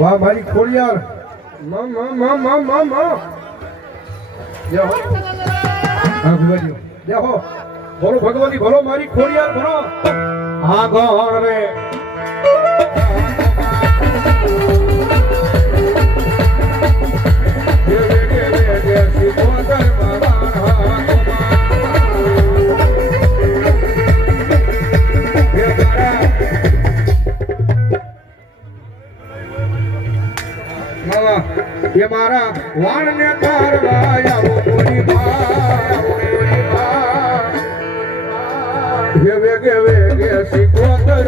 વાહ મારી ખોડિયાર બોલો ભગવતી બોલો મારી ખોડિયાર બોલો હા ગોળ રે ये मारा वाण ने तारवाया वो मोरी ये वेगे वेगे सिकोतर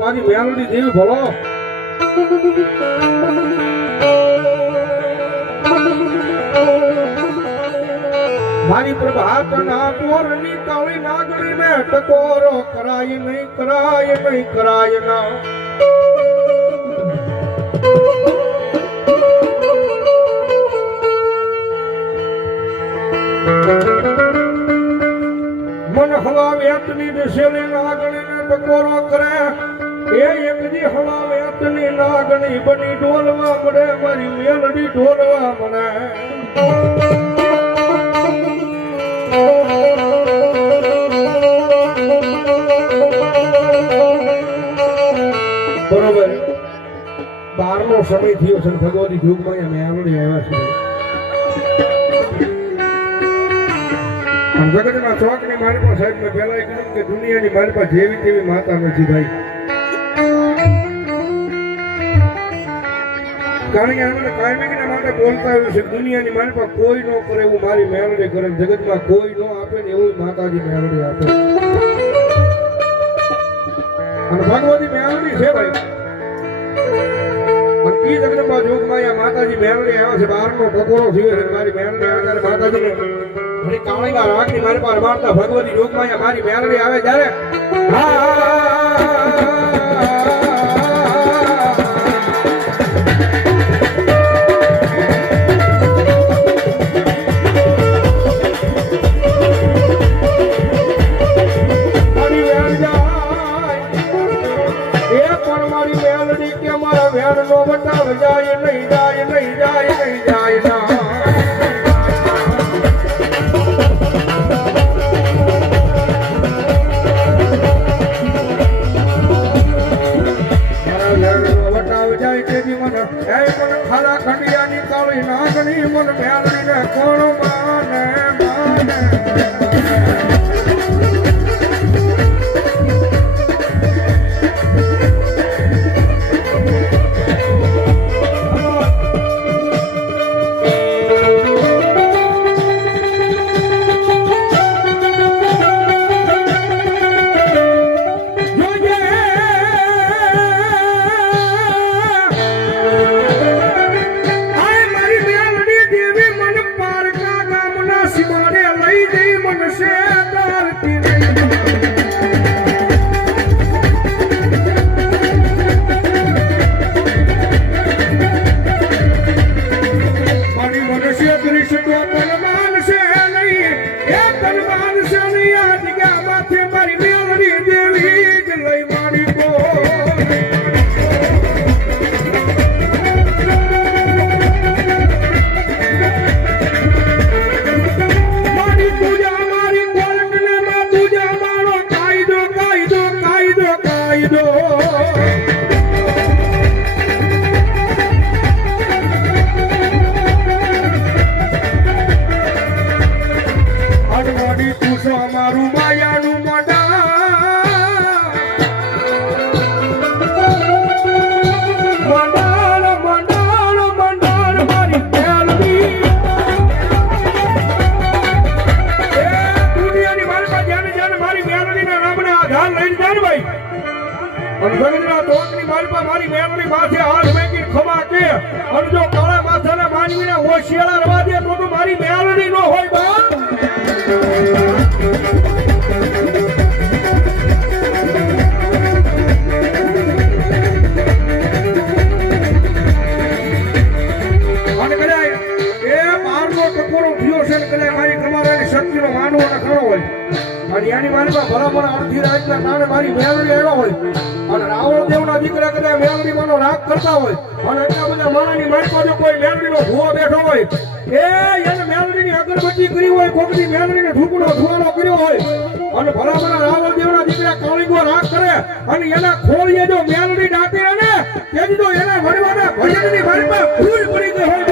મારી મેલડી દેવી ભલો મારી પ્રભાત ના તોરની કાળી નાગણી ને ટકોરો કરાય ના મન હવા વેતની દિશેલી નાગણી ને ટકોરો કરે એ એકજી હવા વેતની નાગણી બની ઢોલવા મળે મારી મેલડી ઢોલવા મળે બરોબર 12નો સમય થયો છે ભગવતી યુગમાં મેલડી આવ્યા છે જગતના ચોકની મારી પાસે સાહેબ મેં પહેલા કીધું કે દુનિયાની મારી પાસે જેવી તેવી માતા નથી ભાઈ કારણ કે અમે કાયમિકના માટે બોલતા આવ્યું છે દુનિયાની મારી પાસે કોઈ ન કરે એવું મારી મેલડી કરે જગતમાં કોઈ ન આપે ને એવું માતાજી મેલડી આપે અને ભગવતી મેલડી છે ભાઈ અને ઈ જગતમાં જોગમાં આ માતાજી મેલડી આવે છે 12નો ટકોરો થયો છે મારી મેલડી આવે ત્યારે માતાજીને મારી કાળીના રાખની મારી પાસે મારતા ભગવતી જોગમાં મારી મેલડી આવે ત્યારે જાય નહીં જાય નહીં જાય નહીં જાય ના વટાવ જાય તે જીવન એ પણ ખાલા ખંડિયાની કાળી નાગણી મન મેલડીને કોણ માને માને મારી મેમરી માથે હાથ મેકી ખમા કે અને જો કાળા માથાના માનવીને હોશિયાર રવા દે તો મારી મેલડી નો હોય બા અને કદાય એ બારનો ટકોરો થયો છે કદાય મારી કમાવાની શક્તિનો માનવો ન ખરો હોય અને યાની મારી પાસે ભલામણ અડધી રાતના નાને મારી મેલડી આવ્યો હોય અને રાવણ દેવના દીકરા કદાચ મેલડી માનો રાગ કરતા હોય અને એટલા બધા માણાની મારી પાસે કોઈ મેલડીનો ભૂવો બેઠો હોય એને મેલડીની અગરબત્તી કરી હોય કોકની મેલડીને ઢૂકડો ધુવાળો કર્યો હોય અને ભલામણ રાવણ દેવના દીકરા કાળીગો રાગ કરે અને એના ખોળીએ જો મેલડી ડાકે ને તેથી તો એના વડવાના ભજનની મારી પાસે ભૂલ પડી ગઈ હોય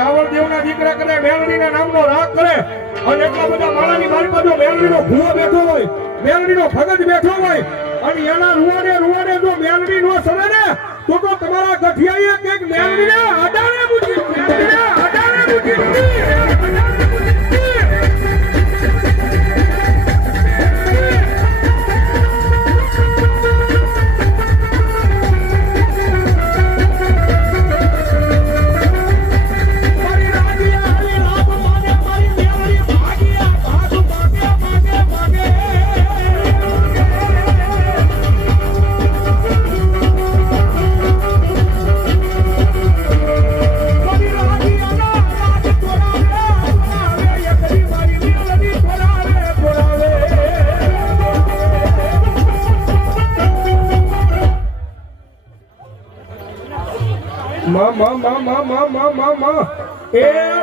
રાવણ દેવના દીકરા કરે મેલડીના નામનો રાગ કરે અને એટલા બધા માળાની મારી બાજુ મેલડીનો ભૂવો બેઠો હોય મેલડીનો ભગત બેઠો હોય અને એના રૂવાડે જો મેલડી નો સરે ને તો તમારા ગઠિયાએ કઈક મેલડીને અડાડે મૂકી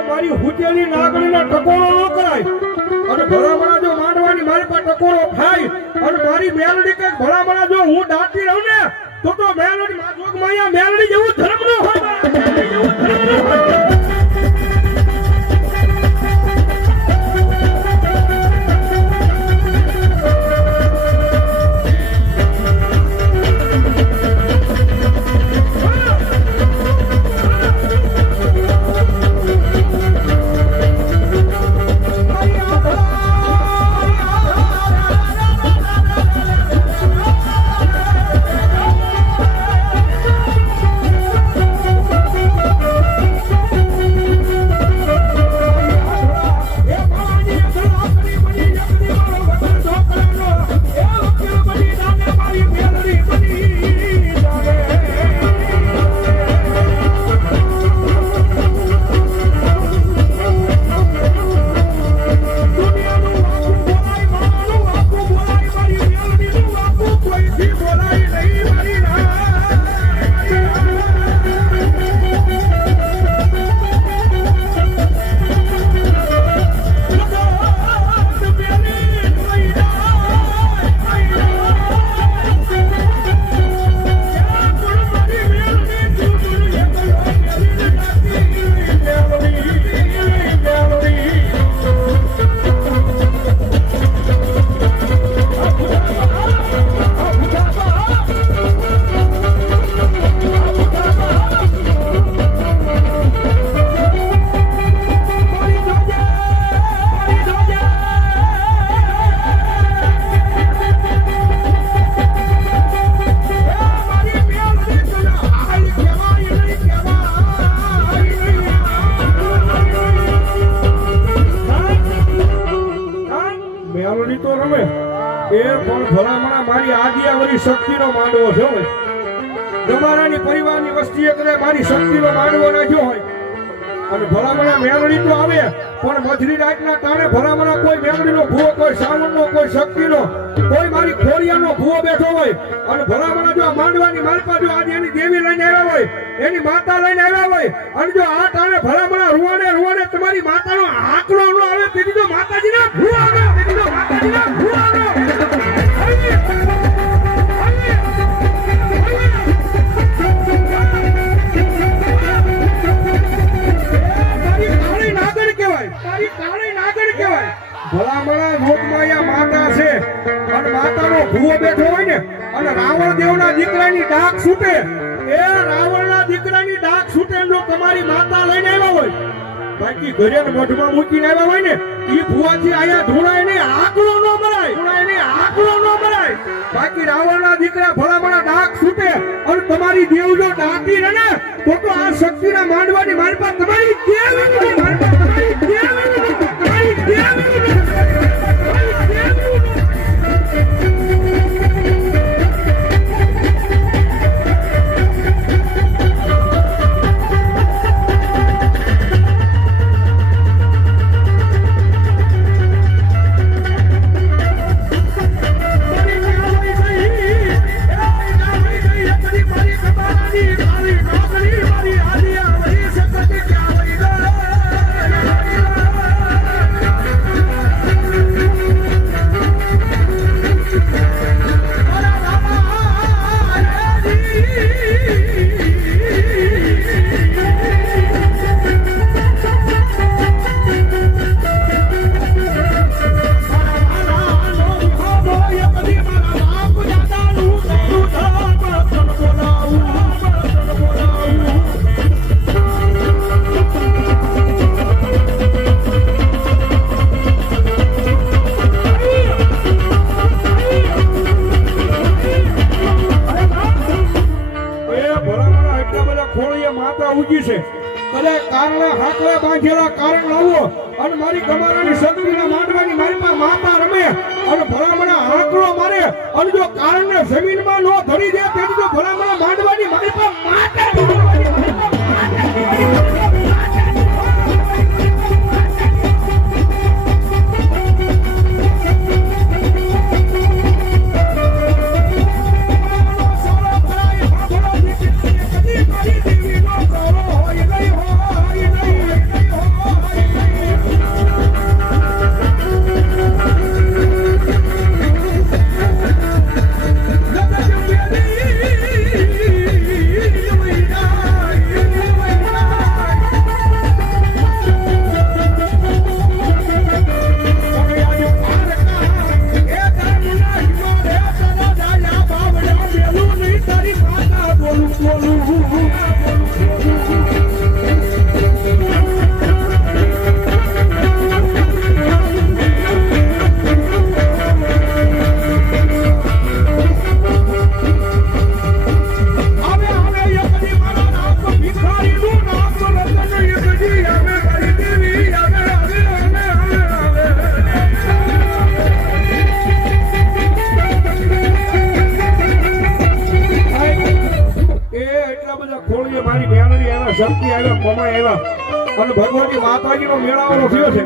મારી હુજેલી નાગણીના ટકોરો ન કરાય અને ભલામણા જો માંડવાની મારી પાસે ટકોરો થાય અને મારી મેલડી કઈક ભલામણા જો હું દાટી રહું ને તો મેલડી જોગમાયા મેલડી જેવું ધર્મ ન હોય ભલામણા મારી આદિયાવરી શક્તિનો માંડવો છે હોય તમારાની પરિવારની વસ્તીએ કરે મારી શક્તિનો માંડવો નાખ્યો હોય અને ભલામણા મેળવી તો આવે પણ મધરી રાતના ટાણે ભલામણા કોઈ મેળવીનો ભૂવો કોઈ સાવણનો કોઈ શક્તિનો કોઈ મારી ખોડિયાનો ભૂવો બેઠો હોય અને ભલામણા જો આ માંડવાની માલપા જો આજે એની દેવી લઈને આવ્યા હોય એની માતા લઈને આવ્યા હોય અને જો આ ટાણે ભલામણા રૂવાડે તમારી માતાનો આંકડો ન આવે તેથી તો માતાજીના ભૂવાનો તેથી તો માતાજીના ભૂવાનો ભલામણા લોકમાયા માતા છે અને માતાનો ભૂવો બેઠો હોય ને અને રાવણ દેવના દીકરાની ડાક છૂટે એ રાવણના દીકરાની ડાક છૂટે જો તમારી માતા લઈને આવ્યા હોય બાકી ઘરે મઠમાં મૂકીને આવ્યા હોય ને એ ભૂવાથી આયા ધૂણાય ને આકલો ન મરાય ધૂણાય ને આકલો ન મરાય બાકી રાવણના દીકરા ભલામણા ડાક છૂટે અને તમારી દેવ જો ડાકી રહે ને તો આ શક્તિના માંડવાની મારી પાસે તમારી દેવ મારી પાસે તમારી દેવ જમીનમાં નો ધરી દે તેથી તો ભલામણા માંડવાની મારી પાસે માતા શક્તિ આવ્યા કમાઈ આવ્યા અને ભગવતી માતાજીનો મેળાવાનો થયો છે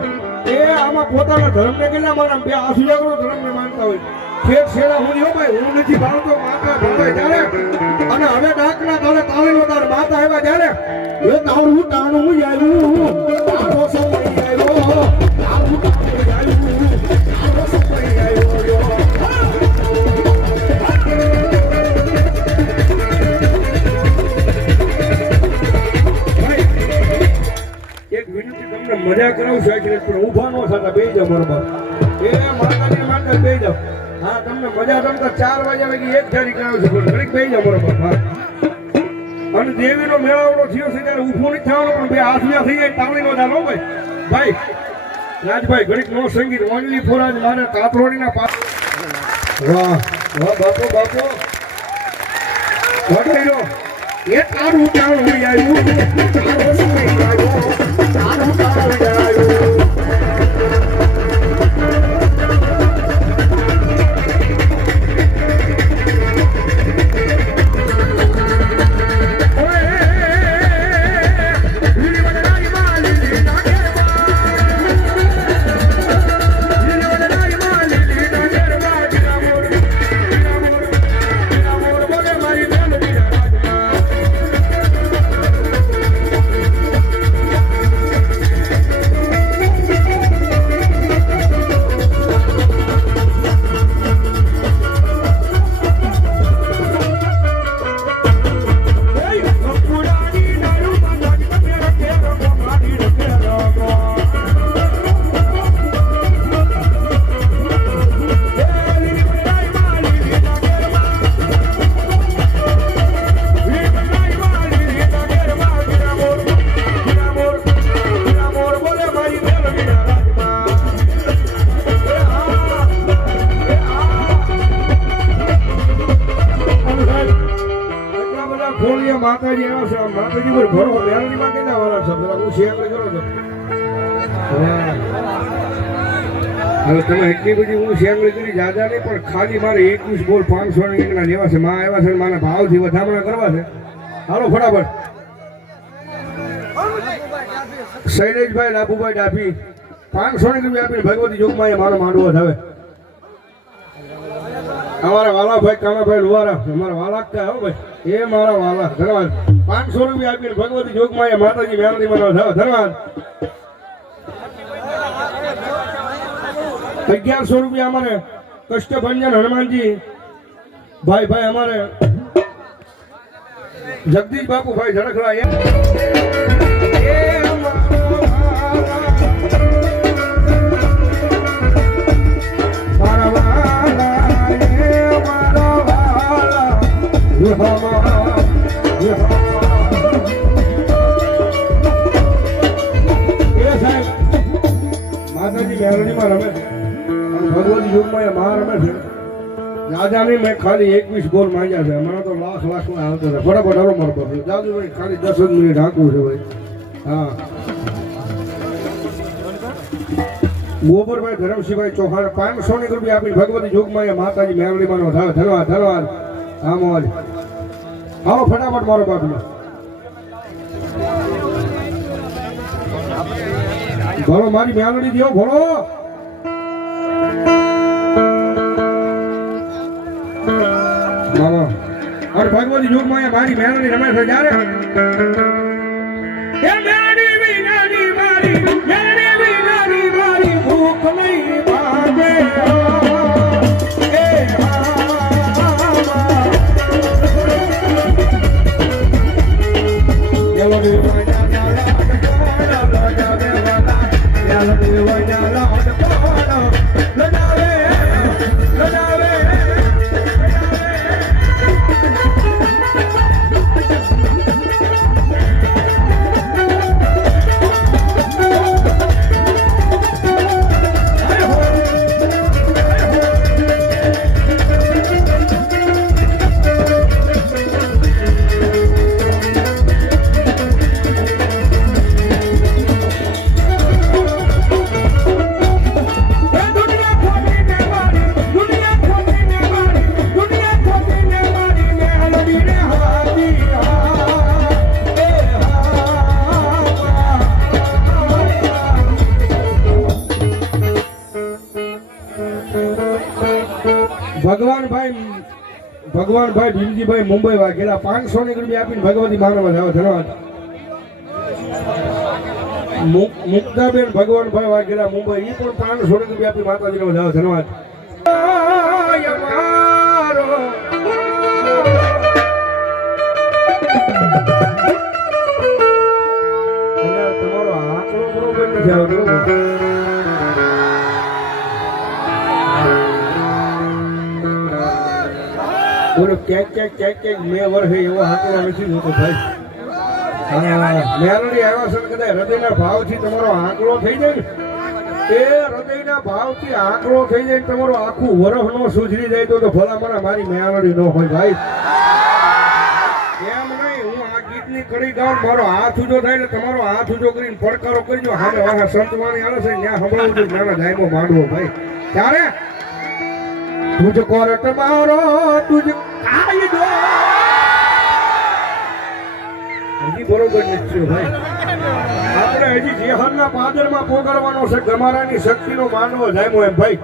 એ આમાં પોતાના ધર્મને કેટલા માને બે આસુજાગરો ધર્મને માનતા હોય છેક છેડા હું જો ભાઈ હું નથી ભાવતો માતા ભગવાય ત્યારે અને હવે ડાકના તારે તાળીનો તાર માતા આવ્યા ત્યારે એ તારું તાણું આવ્યું તારો સમય આવ્યો તારું તાણું આવ્યું તારો સમય આવ્યો મજા કરાવું છું પણ ઊભા ન થતા બેસી જાવ બરોબર એ માતાજી માટે બેસી જાવ હા તમને મજા રમતા 4 વાગ્યા લગી એક ધારી કરાવું છું પણ ઘડીક બેસી જાવ બરોબર અને દેવીનો મેળાવડો થયો છે ત્યારે ઊભું નથી થવાનું પણ બે હાથમાં થઈ જાય તાવણીનો દાનો ભાઈ રાજભાઈ ઘડીક નો સંગીત ઓનલી ફોર આજ મારે કાતરોડીના વાહ વાહ બાપો વડેલો એ તારું તારું આવ્યું તારો સમય આવ્યો તારું તારું આવ્યું માતાજી આવ્યા છે માતાજી પર ભરો મેલડી માં કેટલા વાળા શબ્દ હું શેર કરો છો હવે તમે એટલી બધી હું શેંગળી કરી જાજા નહીં પણ ખાલી મારે 21 બોલ 500 ના લેવા છે માં આવ્યા છે મારા ભાવથી વધામણા કરવા છે હાલો ફટાફટ શૈલેષભાઈ લાભુભાઈ ડાભી 500 રૂપિયા આપીને ભગવતી જોગમાં મારો માંડવો હવે અમારા વાલાભાઈ કાનાભાઈ લુવારા અમારા વાલા હો ભાઈ એ મારા વાલા ધન્યવાદ 500 રૂપિયા આપીને ભગવતી જોગમાં માતાજી મેલડી માનો ધન્યવાદ 1100 રૂપિયા અમારે કષ્ટભંજન હનુમાનજી ભાઈ અમારે જગદીશ બાપુ ભાઈ ઝડખડા માતાજી મેલડીમાં રમે ભગવતી યુગમાં માં રમે છે રાજાની મેં ખાલી 21 બોલ માંગ્યા છે હમણાં તો લાખ માં આવતો હતા ફટાફટ હરો મારો બાપુ જાદુભાઈ ખાલી 10 જ મિનિટ હાંકવું છે ભાઈ હા ગોબરભાઈ ધરમસિંહભાઈ ચૌહાણ 500 રૂપિયા આપી ભગવતી યુગમાં માતાજી મેલડીમાં ધન્યવાદ હા મોજ આવો ફટાફટ મારો બાપુ ભલો મારી મેલડી દો ભલો और भगवती युग में मारी मेलडी रमे से जा रे ये मेलडी विनानी मारी भूख नहीं भागे ए मेलडी ભગવાનભાઈ ભીમજીભાઈ મુંબઈ વાઘેલા 500 રૂપિયા આપીને ભગવતી માનવા જાવ ધન્યવાદ મુક્તાબેન ભગવાનભાઈ વાઘેલા મુંબઈ એ પણ 500 રૂપિયા આપી માતાજીનો જાવ ધન્યવાદ તમારો આંકડો બરોબર નથી આવતો બોલો ક્યાંક મેં વર્ષે એવો હાથો નથી જોતો ભાઈ મેલડી આવ્યા છે કદાચ હૃદયના ભાવથી તમારો આંકડો થઈ જાય ને એ હૃદયના ભાવથી આંકડો થઈ જાય તમારો આખું વરહ નો સુધરી જાય તો ભલા મારી મેલડી ન હોય ભાઈ એમ નહીં હું આ ગીતની કડી ગાઉં મારો હાથ ઊંચો થાય એટલે તમારો હાથ ઊંચો કરીને પડકારો કરજો હામે વાહ સંતવાણી આવે છે ત્યાં સંભળાવું છું નાના જાયમો માંડવો ભાઈ ત્યારે तुझको रट मारो तुझ काई दो હજી બરોબર નથી ભાઈ આપણે હજી જેહરના પાદરમાં પોગરવાનો છે ગમારાની શક્તિનો માનવો જાયમો એમ ભાઈ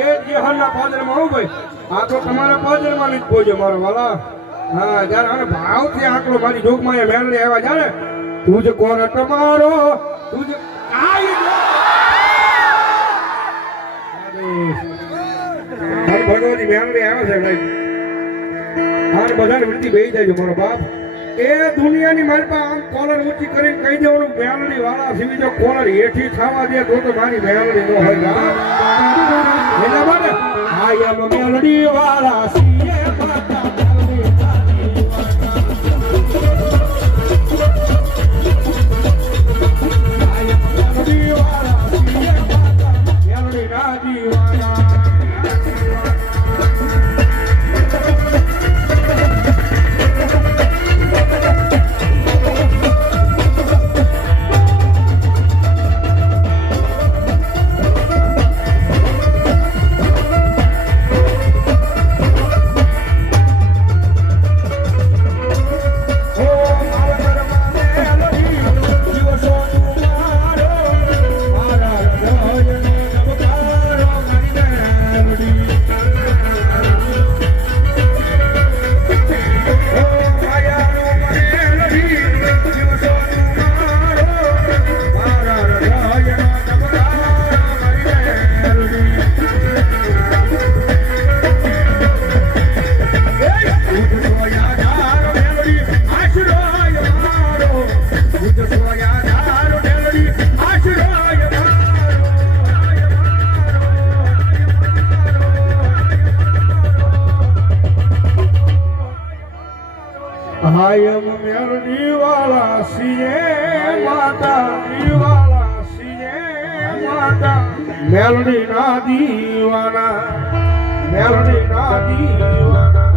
એ જેહરના પાદરમાં આવું ભાઈ આ તો તમારા પાદરમાં જ પોજો મારો વાલા હા જ્યારે આને ભાવથી આંકડો મારી જોગમાં મેલડી આવ્યા જ્યારે तुझको रट मारो तुझ काई दो ભગવતી મેલડી આવે છે ભાઈ આને બધાને વૃત્તિ બેહી જાય મારો બાપ એ દુનિયાની મારી પાસે આમ કોલર ઊંચી કરીને કહી દેવાનું મેલડી વાળા સિવી જો કોલર હેઠી ખાવા દે તો મારી મેલડી નો હોય બાપ એના માટે આઈ એમ મેલડી વાળા સીએ માતા કાયમ મેલડી વાલા સિંહે માતા દીવાલા સિંહે માતા મેલડી ના દીવાના મેલડી ના દીવાના